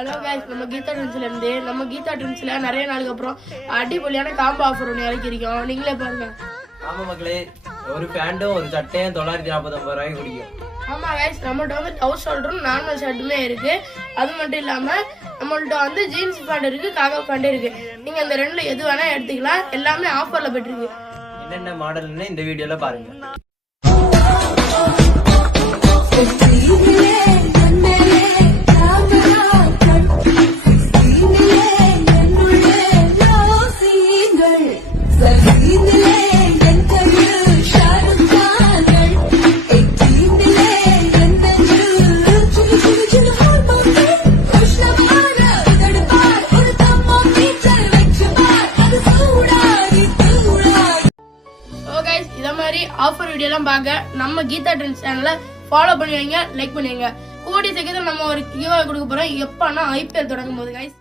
Hello guys, நம்ம கீதா ட்ரெண்ட்ஸ்ல நிறைய நாளுக்கு அப்புறம் அடிபொலியான காம்போ ஆஃபர் ஒன்று இறக்கிருக்கோம். நீங்களே பாருங்க. ஆமா மக்களே, ஒரு பேண்டும் ஒரு சட்டையும் 949 ரூபாய்க்கு குடிக்கும். ஆமா गाइस, நம்மள்ட்ட வந்து டவுஸ் ஷோல்டரும் நார்மல் ஷர்ட்டுமே இருக்கு. அது மட்டும் இல்லாம நம்மள்ட்ட வந்து ஜீன்ஸ் பேண்ட் இருக்கு, காகா பேண்ட் இருக்கு. நீங்க அந்த ரெண்டுல எது வேணா எடுத்துக்கலாம். எல்லாமே ஆஃபர்ல போயிட்டு என்னென்ன மாடல்னு இந்த வீடியோல பாருங்க. இத மாதிரி ஆஃபர் வீடியோ எல்லாம் பார்க்க நம்ம கீதா ட்ரெண்ட்ஸ் சேனலை ஃபாலோ பண்ணுவீங்க, லைக் பண்ணுவீங்க. கூடி சீக்கிரம் நம்ம ஒரு கிவ்அவே கொடுக்க போறோம். எப்பன்னா IPL தொடங்கும் போது गाइस.